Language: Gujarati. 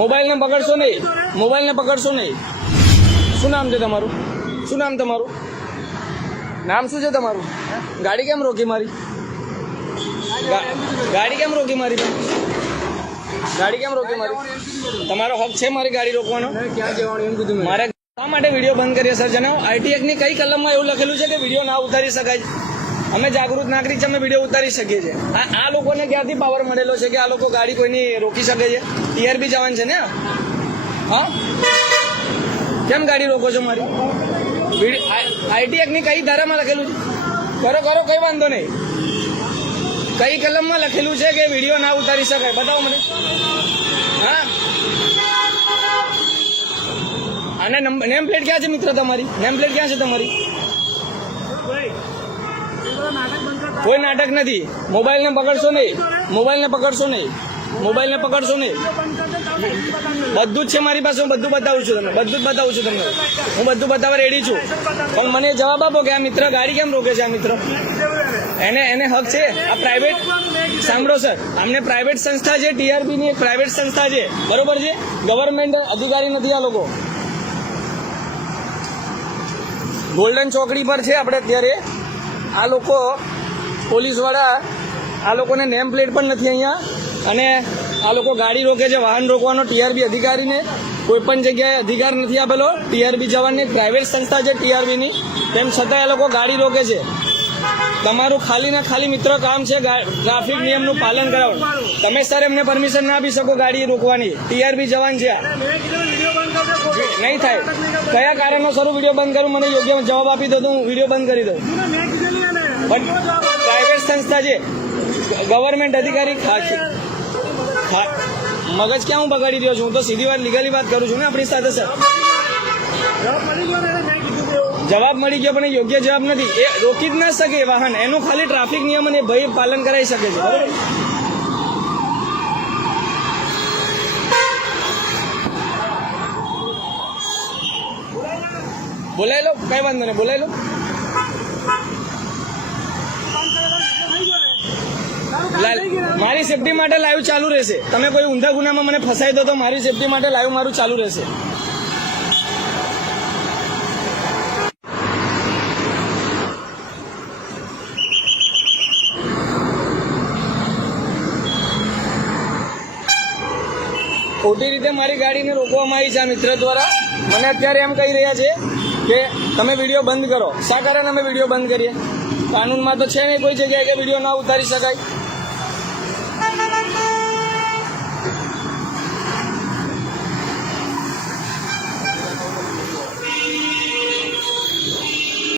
મોબાઈલને પકડશો નહીં. મોબાઈલને પકડશો નહીં. શું નામ છે તમારું? શું નામ તમારું? નામ શું છે તમારું? ગાડી કેમ રોકી મારી? ગાડી કેમ રોકી મારી ગાડી કેમ રોકી મારી? તમારો હક છે મારી ગાડી રોકવાનો? મારે શા માટે વીડિયો બંધ કરીએ, સર. જણાવો આઈટી એક્ટની કઈ કલમમાં એવું લખેલું છે કે વીડિયો ના ઉતારી શકાય? અમે જાગૃત નાગરિક અમે વીડિયો ઉતારી શકીએ છીએ. આ લોકોને ક્યાંથી પાવર મળેલો છે કે આ લોકો ગાડી કોઈની રોકી શકે છે? ટીઆરબી જવાન છે ને હા? કેમ ગાડી રોકો છો મારી? આઈટી એક્ટની કઈ ધારામાં લખેલું છે? કરો કરો, કઈ વાંધો નહીં. કઈ કલમમાં લખેલું છે કે વીડિયો ના ઉતારી શકાય? બતાવો મને. હા? અને નેમ પ્લેટ ક્યાં છે મિત્ર તમારી? નેમ પ્લેટ ક્યાં છે તમારી? કોઈ નાટક નથી. મોબાઈલને પકડશો નહીં. મોબાઈલને પકડશો નહીં. મોબાઈલને પકડશો નહીં. બધું જ છે મારી પાસે, હું બધું બતાવું છું તમને. બધું જ બતાવું છું તમને. હું બધું બતાવવા રેડી છું. પણ મને જવાબ આપો કે આ મિત્ર ગાડી કેમ રોકે છે, આ મિત્ર? એને એને હક છે? આ પ્રાઇવેટ સાંભળો સર અમને પ્રાઇવેટ સંસ્થા છે ટીઆરપીની એક પ્રાઇવેટ સંસ્થા છે. બરોબર છે? ગવર્મેન્ટ અધિકારી નથી આ લોકો. ગોલ્ડન ચોકડી પર છે આપણે અત્યારે. આ લોકો પોલીસવાળા, આ લોકોને નેમ પ્લેટ પણ નથી અહીંયા. અને આ લોકો ગાડી રોકે છે, વાહન રોકવાનો ટીઆરબી અધિકારીને. કોઈ પણ જગ્યાએ અધિકાર નથી આપેલો. ટીઆરબી જવાનની પ્રાઇવેટ સંસ્થા છે ટીઆરબીની તેમ છતાં એ લોકો ગાડી રોકે છે. તમારું ખાલી ને ખાલી મિત્ર કામ છે ટ્રાફિક નિયમનું પાલન કરાવો તમે સર એમને પરમિશન ના આપી શકો ગાડી રોકવાની. ટીઆરબી જવાન છે નહીં થાય. કયા કારણોસર સર વીડિયો બંધ કરું? મને યોગ્ય જવાબ આપી દો તો હું વીડિયો બંધ કરી દઉં. પણ પ્રાઇવેટ સંસ્થા છે ગવર્મેન્ટ અધિકારી મગજ ક્યાં હું બગાડી રહ્યો છું? હું તો સીધી વાત લીગલી વાત કરું છું ને આપણી સાથે સર જવાબ મળી ગયો પણ યોગ્ય જવાબ નથી. એ રોકી જ ના શકે વાહન. એનું ખાલી ટ્રાફિક નિયમ અને ભય પાલન કરાવી શકે છે. બરોબર? બોલાવી લો કઈ વાંધો નહીં બોલાય લો મારી સેફટી માટે લાઈવ ચાલુ રહેશે. તમે કોઈ ઊંધા ગુનામાં મને ફસાઈ દો તો મારી સેફટી માટે લાઈવ મારું ચાલુ રહેશે. ખોટી રીતે મારી ગાડીને રોકવામાં આવી છે મિત્ર દ્વારા. મને અત્યારે એમ કહી રહ્યા છે કે તમે વીડિયો બંધ કરો. શા કારણે અમે વીડિયો બંધ કરીએ? કાનૂનમાં તો છે નહીં કોઈ જગ્યાએ કે વીડિયો ના ઉતારી શકાય.